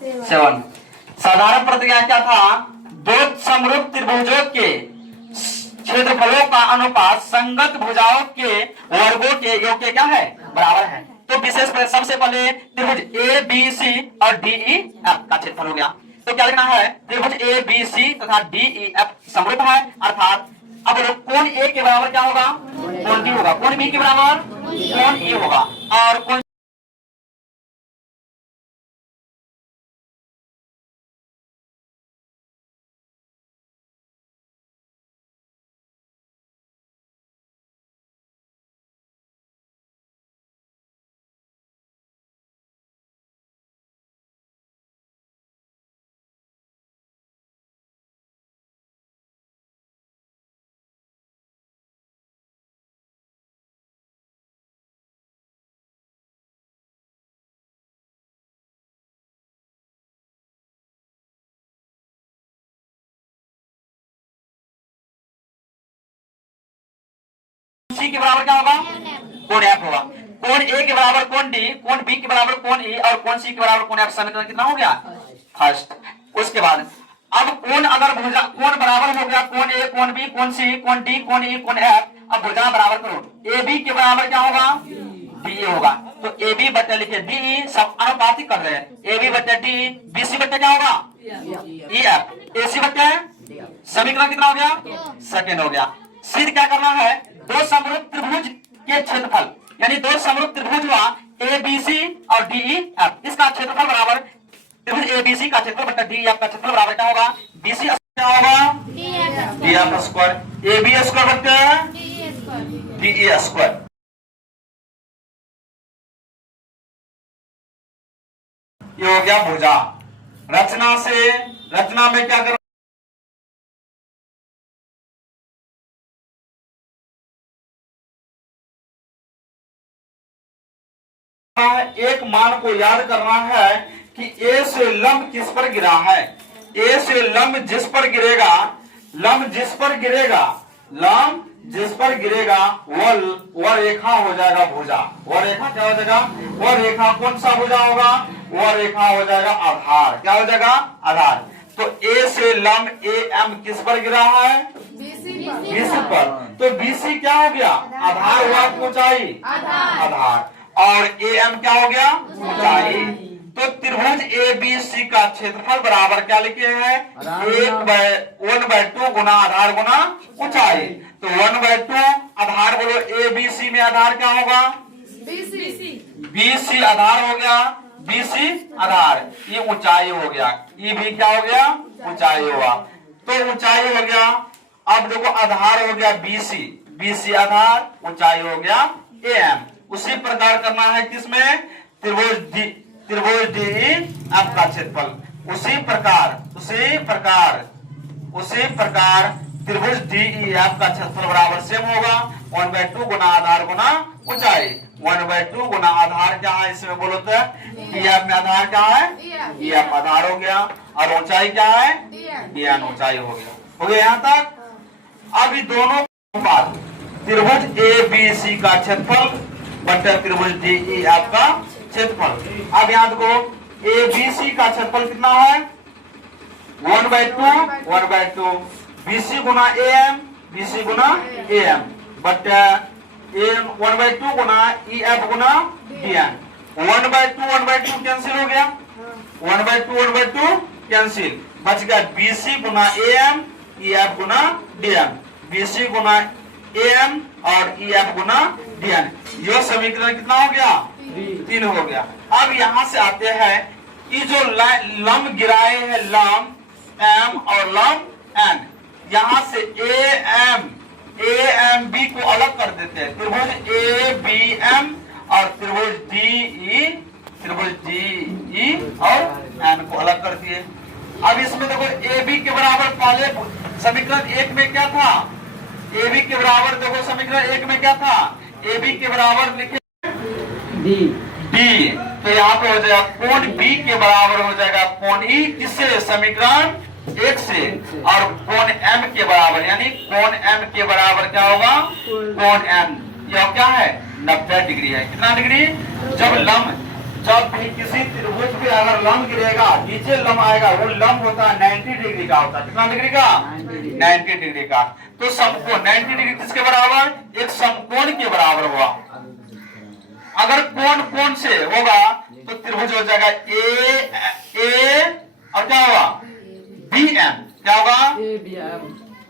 7। साधारण प्रतिज्ञा क्या था? दो समरूप त्रिभुजों के क्षेत्रफलों का अनुपात संगत भुजाओं के वर्गों के योग के क्या है? बराबर है। तो विशेष सबसे पहले त्रिभुज ए बी सी और डी ई एफ का क्षेत्रफल हो गया। तो क्या लिखना है? त्रिभुज ए बी सी तथा डी ई एफ समरूप है, अर्थात अब कोण ए के बराबर क्या होगा? कोण डी होगा। कोण बी के बराबर कोण ई होगा। और कोण सी के बराबर क्या होगा? कोण एफ होगा। कोण ए के बराबर कोण डी, कोण बी के बराबर कोण ई और कोण सी के बराबर कोण एफ। समीकरण कितना हो गया? फर्स्ट। उसके बाद अब कोण अगर भुजा कोण बराबर हो गया कोण ए, कोण बी, कोण सी, कोण डी, कोण ई, कोण एफ। अब भुजा बराबर करो। ए बी के बराबर क्या होगा? डी होगा। तो ए बी बटे लिखे डी ई, सब अनुपातिक कर रहे हैं। ए बी बटे डी, बी सी बटे क्या होगा? E F. ए सी बटे, समीकरण कितना हो गया? सेकेंड हो गया। सिद्ध क्या करना है? दो समरूप त्रिभुज के क्षेत्रफल, यानी दो समरूप त्रिभुज हुआ ए बी सी और डी ई एफ, इसका क्षेत्रफल बराबर त्रिभुज ए बी सी का क्षेत्रफल बटा डी ई एफ का क्षेत्रफल बराबर क्या होगा? बी सी क्या होगा? D F square. A B square बटे डी ई स्क्वायर। ये हो गया भुजा। रचना से, रचना में क्या कर एक मान को याद करना है कि ए से लंब किस पर गिरा है। ए से लंब जिस पर गिरेगा, लंब जिस पर गिरेगा, लंब जिस पर गिरेगा वह रेखा हो जाएगा भुजा। वह रेखा क्या हो जाएगा? वह रेखा कौन सा भुजा होगा? वह रेखा हो जाएगा आधार। क्या हो जाएगा? आधार। तो ए से लंब ए एम किस पर गिरा है? बीसी पर। तो बीसी क्या हो गया? आधार हुआ, ऊंचाई आधार। और ए एम क्या हो गया? ऊंचाई। तो त्रिभुज ए बी सी का क्षेत्रफल बराबर क्या लिखे हैं? 1/2 गुना आधार गुना ऊंचाई। तो 1/2 आधार बोलो ए बी सी में आधार क्या होगा? बी सी आधार हो गया, बी सी आधार, ये ऊंचाई हो गया। ये भी क्या हो गया? ऊंचाई हुआ। तो ऊंचाई हो गया। अब देखो आधार हो गया बी सी, बी सी आधार, ऊंचाई हो गया ए एम। उसी प्रकार करना है किसमें? त्रिभुज डी एफ का क्षेत्रफल। उसी प्रकार त्रिभुज डी ई एफ का क्षेत्रफल बराबर सेम होगा 1/2 गुना आधार गुना ऊंचाई। 1/2 गुना आधार क्या है इसमें बोलो तो? डी एफ में आधार क्या है? डी एफ आधार हो गया। और ऊंचाई क्या है? डी एन ऊंचाई हो गया। हो गया यहाँ तक। अब ये दोनों बात त्रिभुज ए बी सी का क्षेत्रफल बटे त्रिभुज डी ई एफ का क्षेत्रफल। अब याद करो ए बी सी का क्षेत्रफल कितना है? 1/2 बी सी गुना ए एम, बी सी गुना ए एम बटे 1/2 गुना ई एफ गुना डी एन। 1/2 कैंसिल हो गया। 1/2 कैंसिल, बच गया बी सी गुना ए एम, ई एफ गुना डी एम। बी सी गुना ए एम और ई एफ गुना डी एन। यह समीकरण कितना हो गया? 3 हो गया। अब यहां से आते हैं कि जो लंब गिराए हैं, लंब एम और लंब एन, यहां से ए एम बी को अलग कर देते हैं। त्रिभुज ए बी एम और त्रिभुज डी ई और एन को अलग कर दिए। अब इसमें देखो ए बी के बराबर पहले समीकरण 1 में क्या था? ए बी के बराबर देखो समीकरण 1 में क्या था? ए बी के बराबर लिखे डी। तो यहाँ पे हो जाएगा कोण बी के बराबर हो जाएगा कोण ई, किससे? समीकरण 1 से। और कोण एम के बराबर, यानी कोण एम के बराबर क्या होगा? कोण एम। यह क्या है? 90 डिग्री है। कितना डिग्री? जब लंब जब भी किसी त्रिभुज पे अगर लंब गिरेगा, नीचे लंब आएगा, वो लंब होता है 90 डिग्री का होता है। कितना डिग्री का? 90 डिग्री का। तो समकोण 90 डिग्री किसके बराबर? एक समकोण के बराबर हुआ। अगर कोण कोण से होगा तो त्रिभुज हो जाएगा ए और क्या होगा? B M. क्या होगा?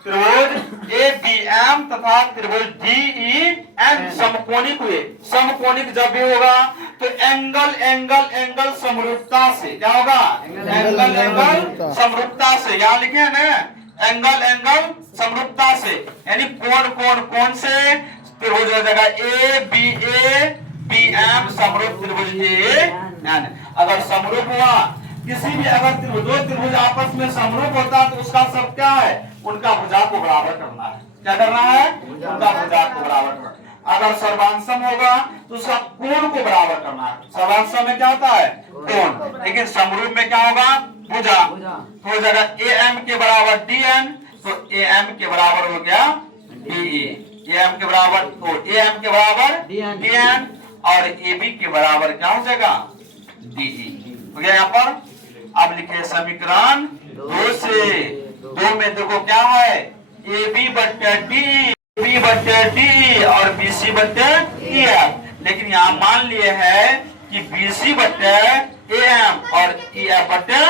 त्रिभुज ए बी एम तथा त्रिभुज डी ई एन समकोणिक हुए। समकोणिक जब भी होगा तो एंगल एंगल एंगल समरूपता से क्या होगा? एंगल एंगल समरूपता से। यहाँ लिखे हैं ना, एंगल एंगल समरूपता से, यानी कोण कोण कोण से त्रिभुज हो जाएगा ए बी एम समरूप त्रिभुज ए एन। अगर समरूप हुआ किसी भी, अगर दो त्रिभुज आपस में समरूप होता है तो उसका सब क्या है? उनका भुजा को बराबर करना है। क्या करना है? उनका भुजा को बराबर करना। अगर सर्वांशम होगा तो उसका कोण को बराबर करना है। सर्वांशम में क्या होता है? कोण। लेकिन समरूप में क्या होगा? भुजा। तो हो जाएगा ए एम के बराबर डी एन, तो ए एम के बराबर हो गया डी ई। ए एम के बराबर, तो ए एम के बराबर डी एन और ए बी के बराबर क्या हो जाएगा? D E. हो गया यहाँ पर। अब लिखे समीकरण 2 से। 2 में देखो क्या है? ए बी बट्टे डी और बी सी बट्टे ई एफ। लेकिन यहाँ मान लिए है कि बी सी बट्टे ए एम और ई एफ बट्टे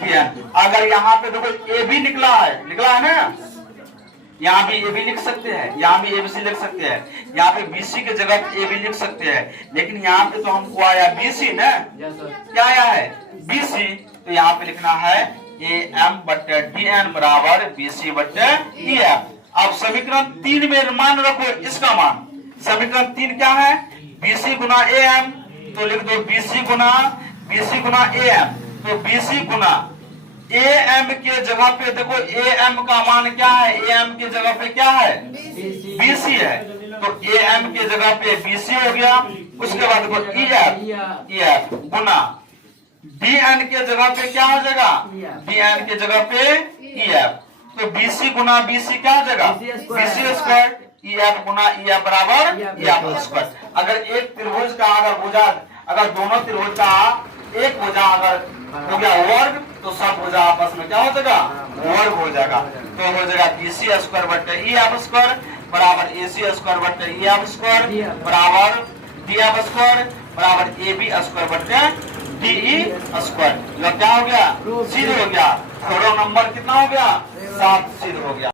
डी एम। अगर यहाँ पे देखो ए बी निकला है ना, यहाँ भी ए बी लिख सकते हैं, यहाँ भी ए बी सी लिख सकते हैं, यहाँ पे बी सी के जगह पे ए बी लिख सकते हैं। लेकिन यहाँ पे तो हमको आया बी सी ना, क्या आया है? B C. तो यहाँ पे लिखना है ए एम बट्टे डी एन बराबर बी सी बट्टे ई एफ। अब समीकरण 3 में मान रखो इसका मान। समीकरण 3 क्या है? बी सी गुना ए एम, तो लिख दो बी सी गुना ए एम। तो बी सी गुना ए एम के जगह पे देखो ए एम का मान क्या है? ए एम के जगह पे क्या है? बी सी है। तो ए एम के जगह पे बी सी हो गया। उसके बाद देखो ई एफ गुना डी एन के जगह पे क्या हो जाएगा? डी एन के जगह पे ई एफ। तो बी सी गुना बी सी क्या हो जाएगा? B C square. E F गुना ई एफ बराबर ई एफ स्क्वायर। अगर एक त्रिभुज का अगर भुजा, अगर दोनों त्रिभुज का एक भुजा अगर हो गया वर्ग, तो सब भुजा आपस में क्या हो जाएगा? वर्ग हो जाएगा। तो हो जाएगा बी सी स्क्वायर बट्टे ई एफ स्क्वायर बराबर ए सी स्क्वायर बट्टे ई एफ स्क्वायर बराबर डी एफ स्क्वायर बराबर ए बी स्क्वायर बट्टे डी ई स्क्वायर। क्या हो गया? सिद्ध हो गया। थोड़ा नंबर कितना हो गया? 7 सिद्ध हो गया।